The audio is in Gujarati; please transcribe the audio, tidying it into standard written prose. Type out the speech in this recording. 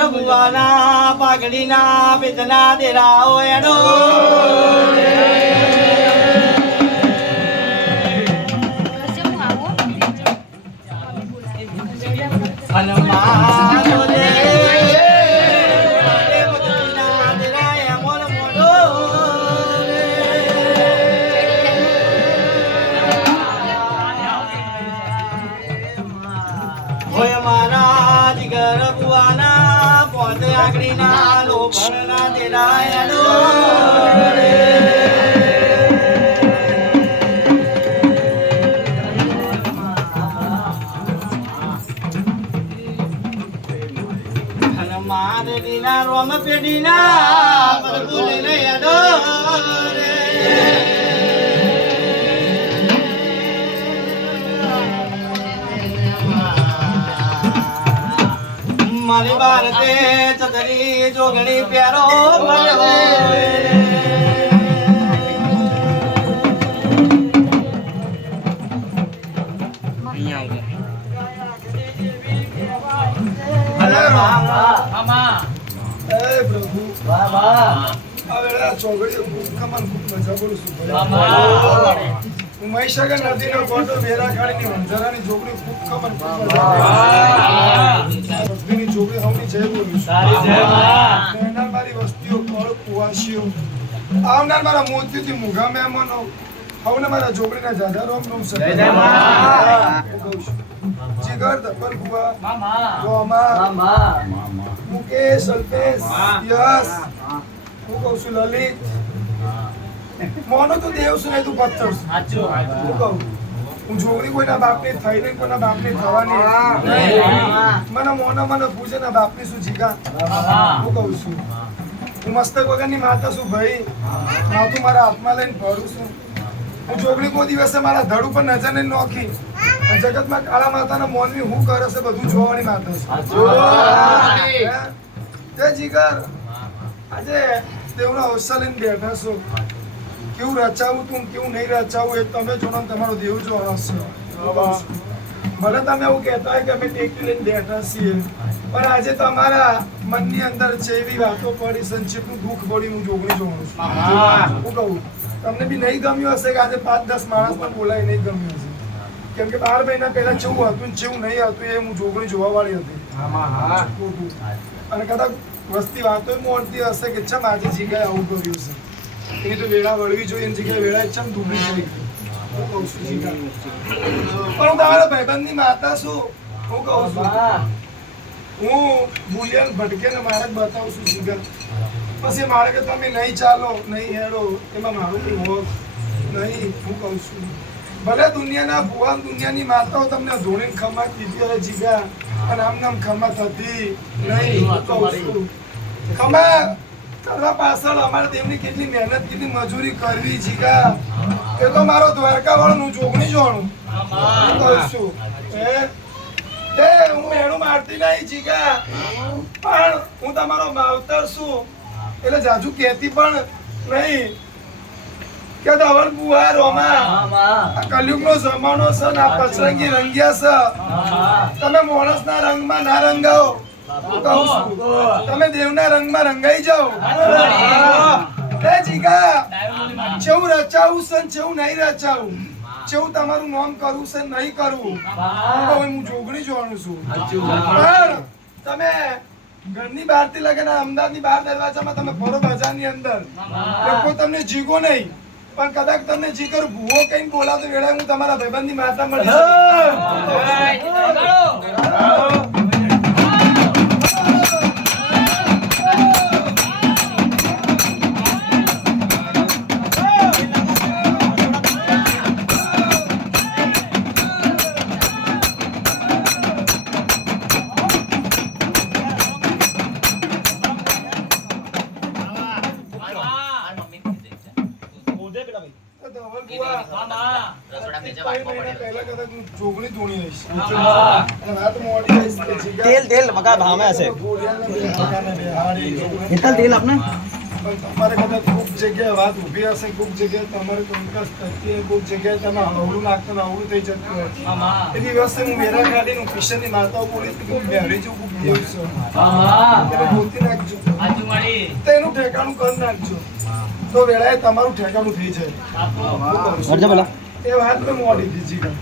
જીગર બુવાના પાઘડીના બેચના દેરાઓ એનો હનુમાન મારા જીગર બુવાના પોતે આંગળીના લોભણના દેરાયનો મારેડીના રોમ પેડીના પ્રભુ લઈને યાદો મારી ભારતે ચતરી જોગણી પ્યારો મહીસાગર નદી નો કોટો વેરા કાઢી વંજરાની છોકરી ખૂબ ખબર છોકરી હમની જય બોલું છું મારી વસ્તીઓ કોળ કુવાસીઓ આવનાર મારા મોતીથી મુઘા મહેમાનો હવને મારા છોકરીના જાજા રોમ રોમ જીગર દબર બુવા રોમા મુકેશ અલ્પેશ યશ હું કહું છું લલિત મોનો તો દેવ છું નહીં તું પથ્થર હું કહું હું છોકરી કોઈના બાપની થઈ નહીં કોઈના બાપની થવાની મને મોનો મને પૂછે ના બાપની શું જીગા હું કહું છું હું મસ્તક વગરની માતા છું ભાઈ માથું મારા હાથમાં લઈને ભરું છું હું છોકરી કોઈ દિવસે મારા ધડ ઉપર નજર નહીં નોખી જગતમાં કાળા માતાના મોનવી હું કરે છે બધું જોવાની માતા છે જય જીગર આજે દેવના અવસર લઈને બેઠા છો કેવું રચાવું તું કેવું નહીં રચાવું એ તમે જોડો તમારો દેવ જોવાનો છે ભલે તમે એવું કહેતા હોય કે અમે ટેકી લઈને બેઠા છીએ પણ આજે તમારા મનની અંદર છે એવી વાતો પડી સંચિતનું દુઃખ પડી હું જોગણી જોવાનું છું હું કહું તમને બી નહીં ગમ્યું હશે કે આજે 5-10 માણસને બોલાય નહીં ગમ્યું હશે કેમ કે 12 મહિના પહેલા જેવું હતું જેવું નહીં હતું એ હું જોગણી જોવા વાળી હતી અને કદાચ વસ્તી વાતો મોડતી હશે કે ચમ આજે જગ્યાએ આવું કર્યું છે એની તો વેળા વળવી જોઈએ એની જગ્યાએ વેળા ચમ ડૂબી થઈ હું કહું છું જીગા પણ હું તમારા ભાઈબંધની માતા છું હું કહું છું હું બુલિયન ભટકે ને મારે બતાવું છું જીગા પછી મારે કે તમે નહીં ચાલો નહીં હેડો એમાં મારું કંઈ હોક નહીં હું કહું છું ભલે દુનિયાના ભુવા દુનિયાની માતાઓ તમને ધોળીને ખમા કીધી હવે જીગા અને આમ નામ ખમા થતી નહીં હું કહું છું ખમા કરવા પાછળ અમારા દેવની કેટલી મહેનત કેટલી મજૂરી કરવી જીગા એ તો મારો દ્વારકા વાળાનું જોગણી જોણું હું કહું છું હું મેળું મારતી નહીં જીગા પણ હું તમારો માવતર છું એટલે જાજુ કહેતી પણ નહીં કે ધવલ બુવા રોમા કલયુગનો જમાનો છે ને આ પચરંગી રંગ્યા છે તમે માણસના રંગમાં ના રંગાવો હું કહું છું તમે દેવના રંગમાં રંગાઈ જાઓ એ જીગા જેવું રચાવું છે ને જેવું નહીં રચાવું જેવું તમારું નામ કરવું છે નહીં કરવું હું જોગણી જોવાનું છું પણ તમે ઘરની બહારથી લગેના અમદાવાદની બહાર દરવાજામાં તમે ફરો બજારની અંદર લોકો તમને જીગો નહીં પણ કદાચ તમને જીગર ભૂવો કઈ બોલાવતો વેળા હું તમારા ભાઈબંધની માતા મળી तेल तेल मका भाव में ऐसे इतना तेल अपना પણ તમારે કદાચ કોઈક જગ્યાએ વાત ઊભી હશે, કોઈક જગ્યાએ તમારે કંકાસ થતી હોય, કોઈક જગ્યાએ તમે હવળું નાખતો ને હવળું થઈ જતું હોય. એ દિવસે હું મેરા કાઢીને કિશનની માતાઓ બોલી હતી કે હું મેરી જેવું કોઈક દેવ છું. એને ગોતી નાખજો તો એનું ઠેકાણું કરી નાખજો તો વેળાએ તમારું ઠેકાણું થઈ જાય. એ વાત મેં મોડી કીધી.